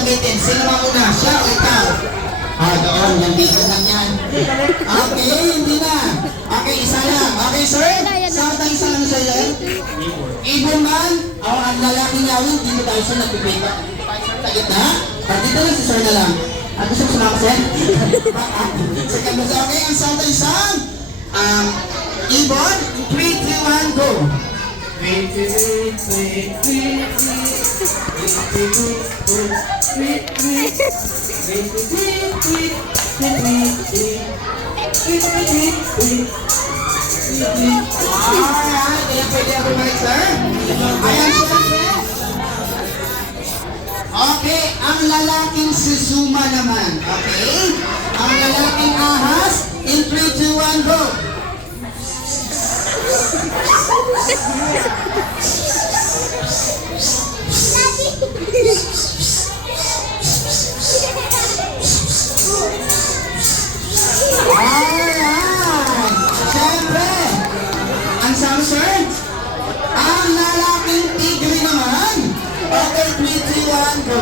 gagamitin? Sino mauna? Siya o ikaw? Doon. Yung dito lang yan. Okay, hindi na. Okay, isa lang. Okay, sir? Isa lang sa'yo. Ibon man, ang lalaki niya, hindi mo tayo sir nagpipita. Sa gitna? Dito lang si sir na lang. Gusto mo sumama sir? Second mo sir. Okay, ang sound ay isang ibon. 3, 2, 1, go! Alright, kaya pwede ako balik sir? Ayan sir. Okay, ang lalaking si Zuma naman. Okay? Ang lalaking ahas. In 3, 2, 1, go! Alright! Siyempre, ang sabi sir, ang lalaking tigre naman. Okay, 3, 2, 1, go!